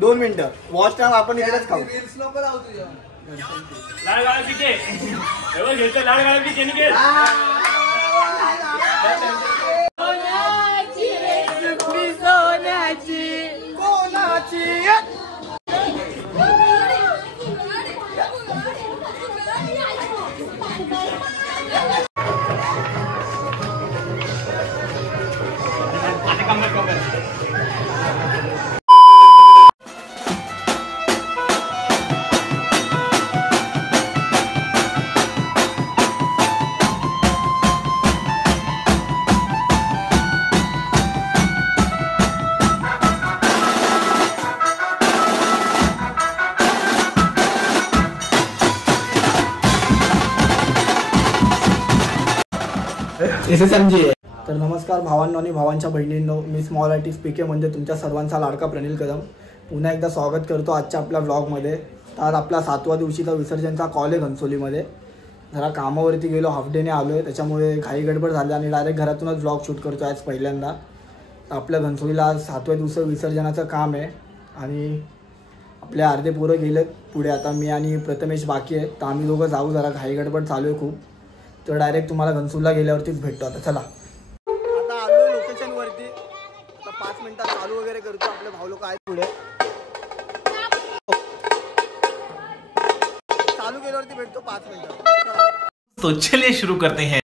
2 मिनिटं watch time आपण इकडेच खाऊ. रील्स नको लावू तुझ्या लाड गाळा पिके एवढं घेतो लाड गाळा पिके निघे तर नमस्कार भावांनो आणि भावांच्या बहिणींनो, मी स्मॉल आर्टिस्ट पीके म्हणजे तुमच्या सर्वांचा लाडका प्रणील कदम पुन्हा एकदा स्वागत करतो आजच्या आपल्या व्लॉगमध्ये. तर आज आपला 7व्या दिवशीचा विसर्जनचा कॉल आहे घनसोलीमध्ये. जरा कामावरती गेलो, हाफ डेने आलो आहे, त्याच्यामुळे घाई गडबड झाली आणि डायरेक्ट घरातूनच व्लॉग शूट करतो आज पहिल्यांदा. तर आपल्या घनसोलीला आज 7व्या दिवशी विसर्जनाचं काम आहे आणि आपले अर्धे पोरं गेलेत पुढे. आता मी आणि प्रथमेश बाकी आहे, तर आम्ही दोघं जाऊ. जरा घाई गडबड चालू आहे खूप. तर डायरेक्ट तुम्हाला घनसोलीला गेल्यावरतीच भेटतो. आता चला, आता आलो लोकेशनवरती. आता 5 मिनिटात चालू वगैरे करतो. आपले भाऊ लोक आहेत पुढे. चालू केल्यावरती भेटतो 5 मिनिटात. तो चलिए शुरू करते हैं.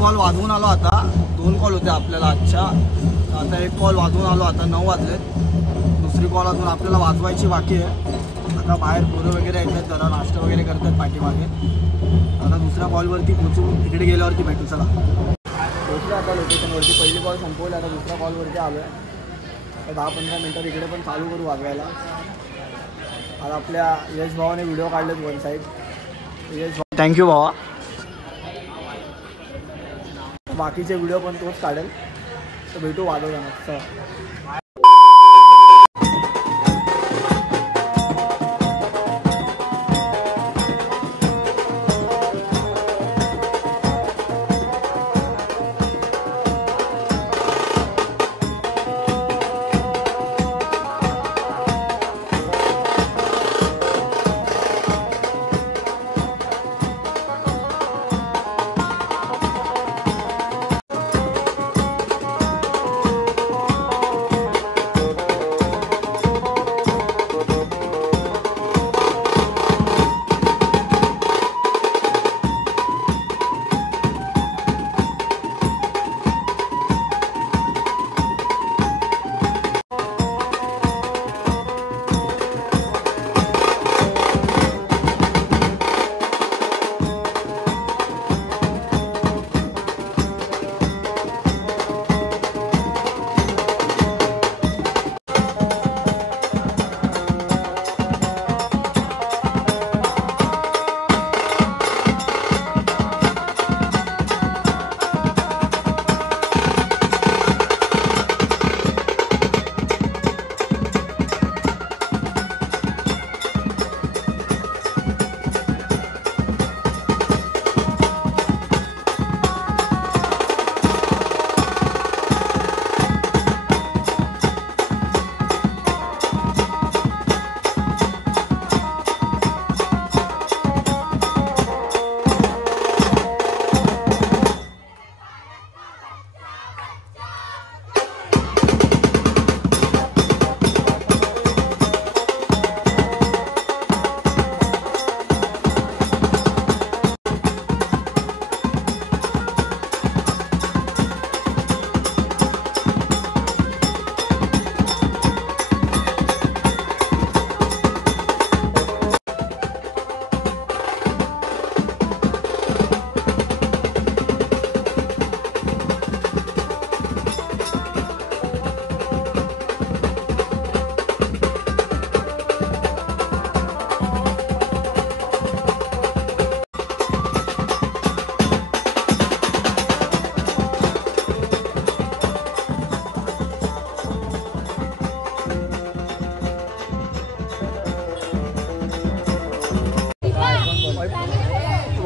कॉल वाजवून आलो. आता 2 कॉल होते आपल्याला आजच्या. आता 1 कॉल वाजवून आलो. आता 9 वाजलेत. दुसरी कॉल अजून आपल्याला वाजवायची बाकी आहे. आता बाहेर पोरं वगैरे येतात, जरा नाश्ता वगैरे करतात पाठीमागे. आता दुसऱ्या कॉलवरती पोचू. तिकडे गेल्यावरती भेटू. चला, पोचलो आता लोकेशनवरती. पहिली कॉल संपवली. आता दुसऱ्या कॉलवरती आलो आहे. आता 10-15 मिनटात इकडे पण चालू करू वाजवायला. आता आपल्या यश भावाने व्हिडिओ काढलेत वन साईड. यश भाऊ, थँक्यू भावा. बाकीचे व्हिडिओ पण तोच काढेल. तर भेटू वाजवताना.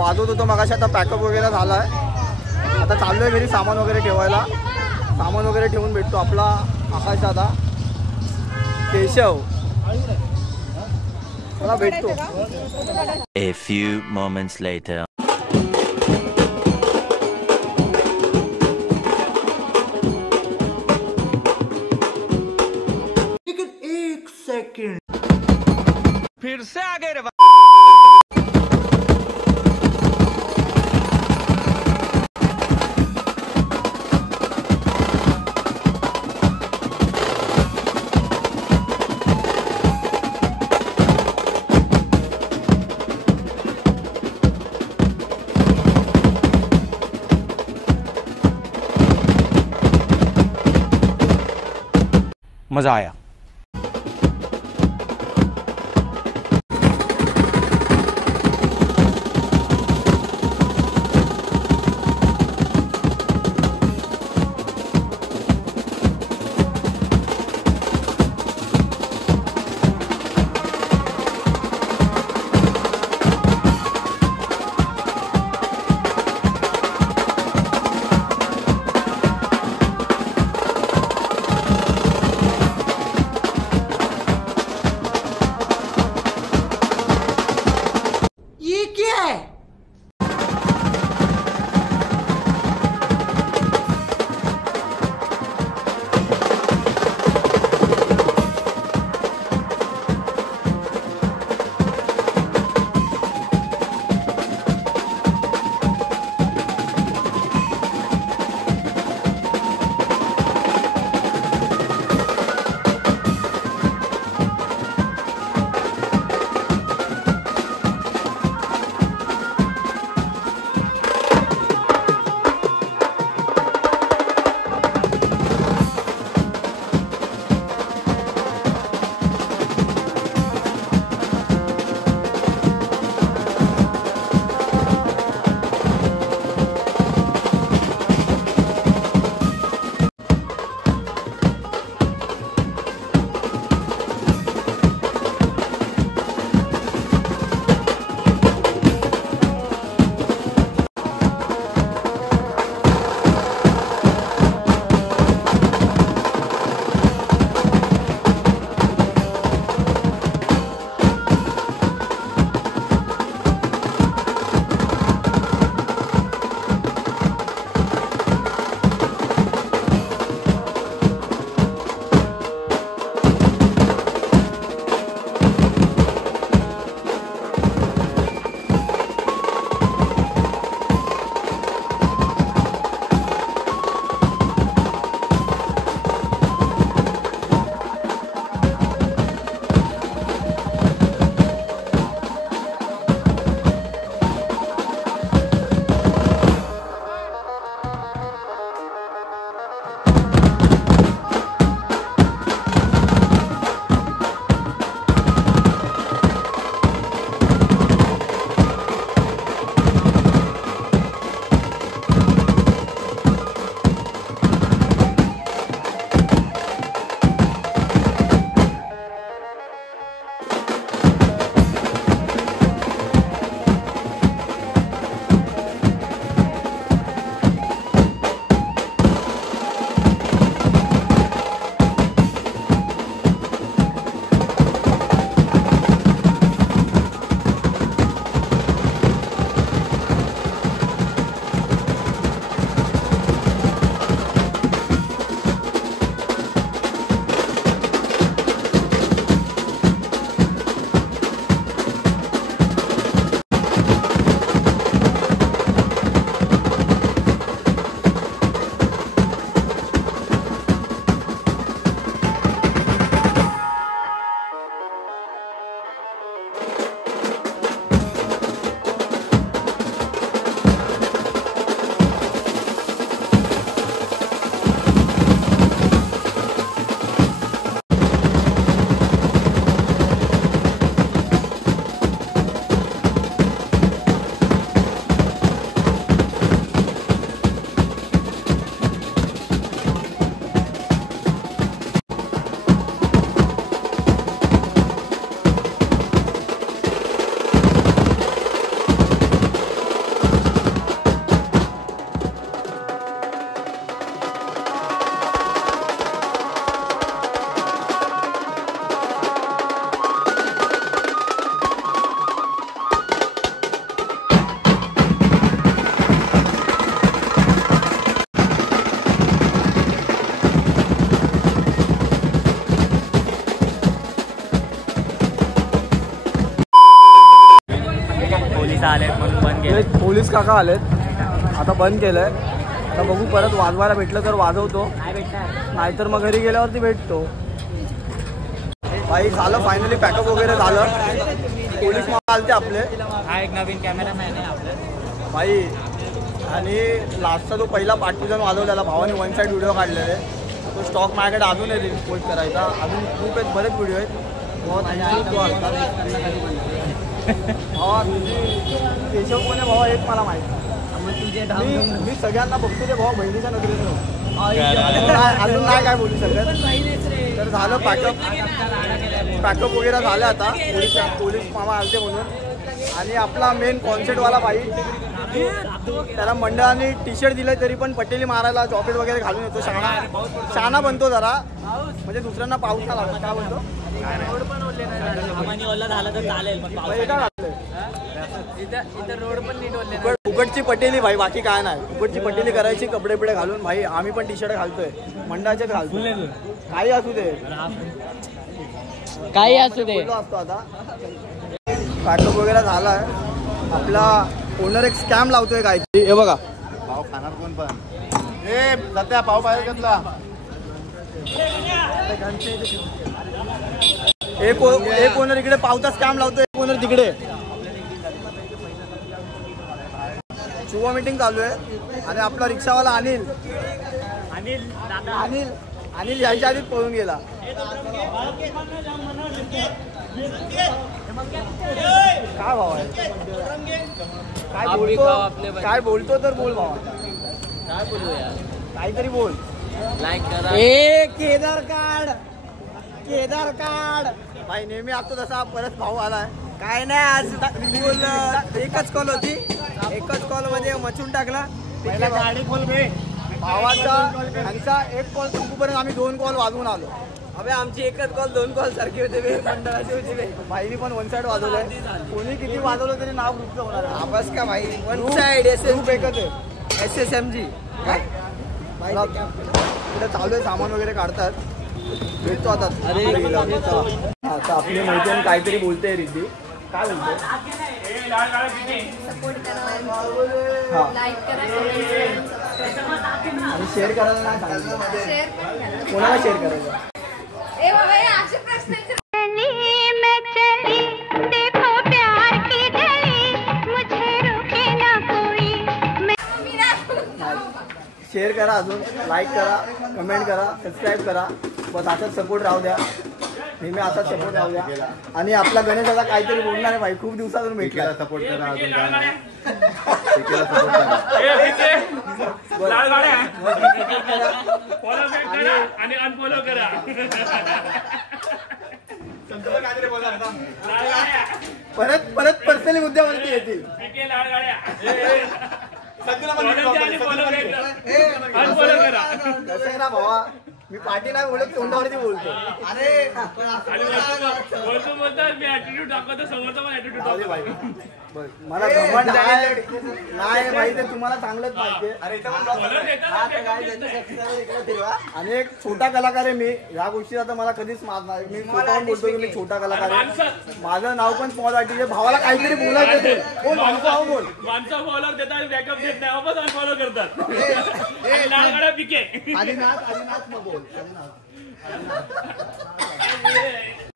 वाजवत होतो मगाशी, आता पॅकअप वगैरे झाला आहे. आता चाललो आहे घरी सामान वगैरे ठेवायला. सामान वगैरे ठेवून भेटतो आपला आकाश दादा, केशव, मला भेटतो. A few moments later. एक सेकंड फिर से आगे रे मजा आया. इथं आले म्हणून बंद केलं. पोलीस काका आलेत, आता बंद केलंय. आता बघू परत वाजवायला भेटलं तर वाजवतो, नाहीतर मग घरी गेल्यावरती भेटतो. भाई झालं फायनली पॅकअप वगैरे झालं. पोलीस मामा आलते आपले. हा एक नवीन कॅमेरामॅन आहे आपलं भाई. आणि लास्टचा जो पहिला पार्टीजन वाजवलेला भावाने वन साईड व्हिडिओ काढलेले, तो स्टॉक माझ्याकडे अजून आहे रील्स पोस्ट करायचा. अजून खूप आहेत, बरेच व्हिडिओ आहेत. भावा केशव कोण आहे भावा हेच मला माहिती. मी सगळ्यांना बघतो ते भावा बहिणीच्या नजरेनं. अजून नाही काय बोलू शकत. तर झालं पॅकअप वगैरे झालं. आता पोलीस मामा आलते म्हणून. आणि आपला मेन कॉन्सर्टवाला भाई, त्याला मंडळाने टी शर्ट दिलं तरी पण पटेली मारायला जॉकेट वगैरे घालून येतो. शहाणा बनतो जरा, म्हणजे दुसऱ्यांना पाऊस नाही लागत. काय म्हणतो ओला झाला तर चालेल. इथं रोड पण नीट ओले. फुकटची पटेली भाई, बाकी काय नाही. फुकटची पटेली करायची कपडे बिडे घालून. भाई आम्ही पण टी शर्ट घालतोय, मंडळाचेच घालतो. काही असू दे, काही असू दे. असतो आता पॅकअप वगैरे झाला आहे. आपला ओनर एक स्कॅम लावतोय काय, हे बघा. पाव खाणार कोण पण? ए सध्या पाव बाहेर घेतला. एक ओनर इकडे पावचा स्कॅम लावतोय, एक ओनर तिकडे. शुभ मीटिंग चालू आहे. आणि आपला रिक्षावाला अनिल यायच्या आधीच पळून गेला. काय भाव आहे, काय बोलतो तर बोल भावा. काय बोलू यार, काहीतरी बोल. लाईक करा. केदार काढ भाई. नेहमी असतो तसा परत भाऊ आलाय. काय नाही, आज बोल एकच कॉल होती, एकच कॉल मध्ये मचून टाकला. गाडी खोल बे भावाचा. त्यांचा एक कॉल संपूपर्यंत आम्ही 2 कॉल वाजवून आलो. अबे आमची एकच कॉल 2 कॉल सारखी होते बे, मंडळाची होती बे. भाईनी पण वन साईड वाजवलंय. कोणी किती वाजवलं तरी नाव ग्रुपचं होणार. आवाज का भाई, वन साइड ग्रुप एकच आहे. SSMG. पुढे चालू आहे, सामान वगैरे काढतात. भेटतो आता. आता आपली मैत्रीण काहीतरी बोलते. रिद्धी काय बोलते? आणि शेअर करायला नाही सांगितलं. कोणाला शेअर करायचं? शेअर करा, अजून लाईक करा, कमेंट करा, सबस्क्राईब करा. बस असाच सपोर्ट राहू द्या, नेहमी असाच सपोर्ट राहू द्या. आणि आपला गणेश दादा काहीतरी बोलणार आहे भाई, खूप दिवसातून भेटला. सपोर्ट करा, अजून आणि अनफॉलो करा. परत पर्सनली मुद्द्यावरती येतील. कसं आहे ना भावा, मी पाठी नाही बोलत, तोंडावरती बोलतो. अरे मी ऍटिट्यूड दाखवतो, समोरचा पण ऍटिट्यूड दाखवतो. मला घमंड नाही भाई, ते तुम्हाला चांगलंच पाहिजे. आणि एक छोटा कलाकार आहे मी, या गोष्टी आता मला कधीच मारणार. मी स्वतःहून बोलतो की मी छोटा कलाकार आहे. माझं नाव पण स्मॉल आर्टिस्ट. भावाला काहीतरी बोलायचं बोल, माणसं बोल. माणसं फॉलोअर देतात, बॅकअप देत नाही, वापस अनफॉलो करतात. लालगडा पिके आधी नाच मग बोल.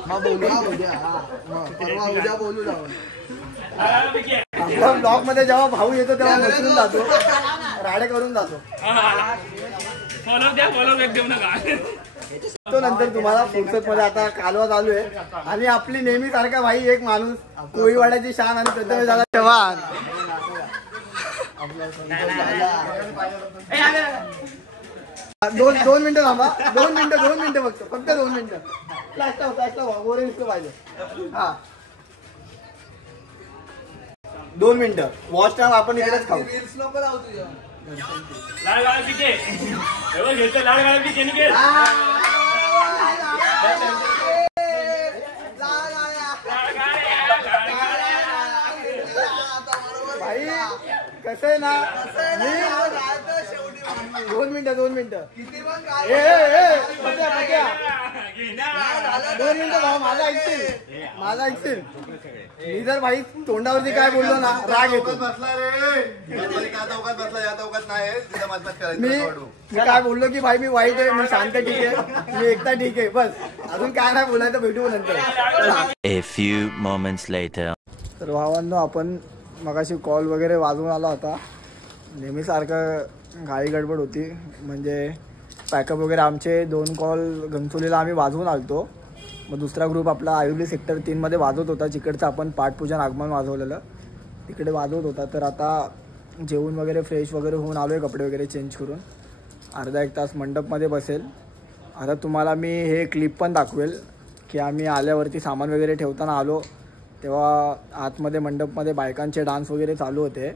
मग बोलू उद्या बोलू जाऊन. आपल्या ब्लॉग मध्ये जेव्हा भाऊ येतो तेव्हा बसून जातो, राडे करून जातो. फॉलो द्या, फॉलो बॅक देऊ नका. तो नंतर तुम्हाला फुर्सत मध्ये. आता कालवा चालू आहे. आणि आपली नेहमी सारखा भाई एक माणूस, कोळीवाड्याची शान आणि प्रथमेश दादा चव्हाण. दोन मिनिटं थांबा, 2 मिनिटं फक्त 2 मिनिटं. वर दिसलं पाहिजे. हा 2 मिनिटं वॉच टाइम आपण इकडेच खाऊ. लाल पिके घेतो, लाल पिके निघेल. भाई कसं आहे ना, 2 मिनिटं 2 मिनिटं भाऊ, माझा ऐकतील. मी जर भाई तोंडावरती काय बोललो ना राग येतो. बसला रे त्या चौकात बसला या चौकात नाही तिथं मतदान मी करायचं. मी काय बोललो की भाई मी वाईट आहे, मी शांत ठीक आहे, मी एकटा ठीक आहे, बस अजून काय नाही बोलायचं, भेटू नंतर. A few moments later. तर भावांनो आपण मगाशी कॉल वगैरे वाजवून आला होता. नेहमीसारखं घाई गडबड होती, म्हणजे पॅकअप वगैरे आमचे 2 कॉल घनसोलीला आम्ही वाजवून आलतो. मग दुसरा ग्रुप आपला आयुर्ली सेक्टर 3मध्ये वाजवत होता. जिकडचं आपण पाठपूजन आगमन वाजवलेलं तिकडे वाजवत होता. तर आता जेवून वगैरे फ्रेश वगैरे होऊन आलो आहे, कपडे वगैरे चेंज करून अर्धा 1 तास मंडपमध्ये बसेल. आता तुम्हाला मी हे क्लिप पण दाखवेल की आम्ही आल्यावरती सामान वगैरे ठेवताना आलो तेव्हा आतमध्ये मंडपमध्ये बायकांचे डान्स वगैरे चालू होते.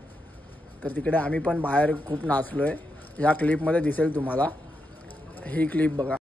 तर तिकडे आम्ही पण बाहेर खूप नाचलो आहे. ह्या क्लिपमध्ये दिसेल तुम्हाला. ही क्लिप बघा.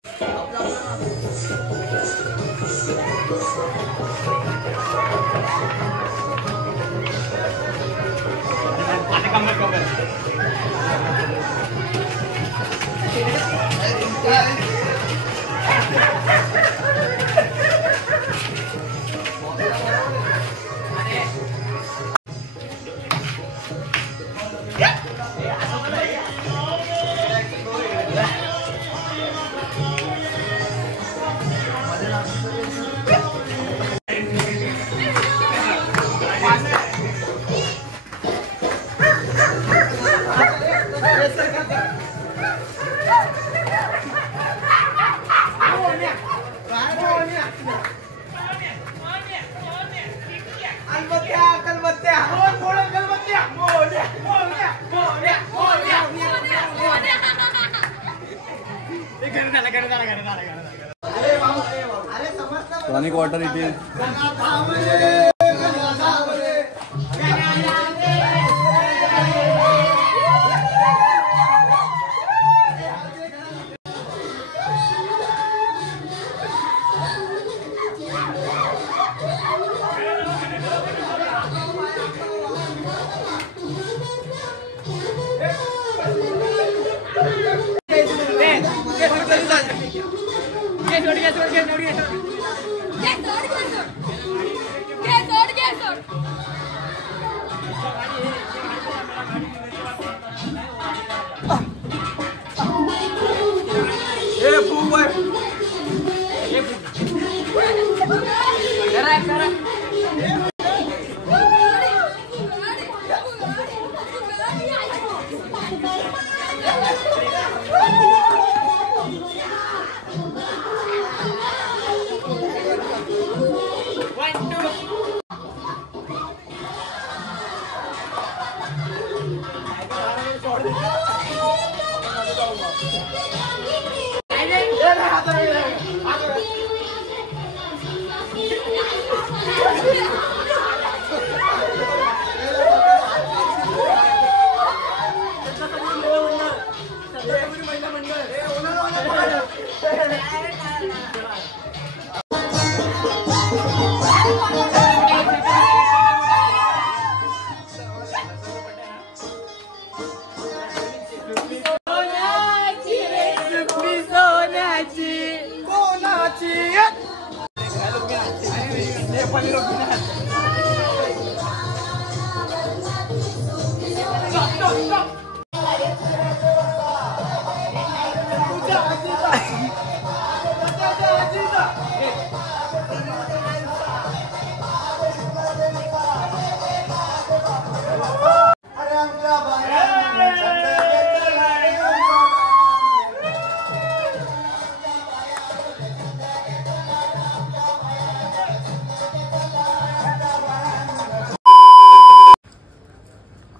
टॉनिक वॉटर इथे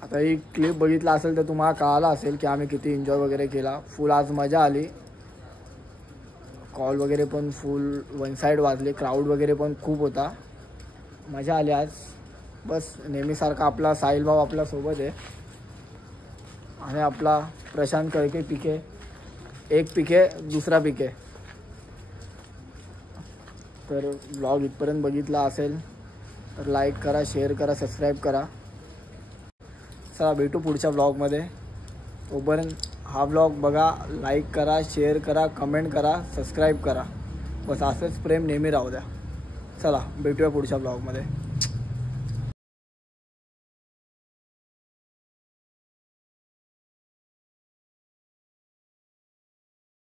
आता ही क्लिप बघितला असेल तर तुम्हाला कळालं असेल की आम्ही किती एन्जॉय वगैरे केला. फुल आज मजा आली. कॉल वगैरे पण फुल 1 साईड वाजले. क्राऊड वगैरे पण खूप होता. मजा आली आज. बस नेहमीसारखा आपला साहिल भाऊ आपल्यासोबत आहे आणि आपला प्रशांत कळके पिके. एक पिके दुसरा पिके. तर ब्लॉग इथपर्यंत बघितला असेल तर लाईक करा, शेअर करा, सबस्क्राईब करा. चला भेटू पुढच्या ब्लॉगमध्ये. तोपर्यंत हा ब्लॉग बघा, लाईक करा, शेअर करा, कमेंट करा, सबस्क्राईब करा. बस असंच प्रेम नेहमी राहू द्या. चला भेटूया पुढच्या ब्लॉगमध्ये.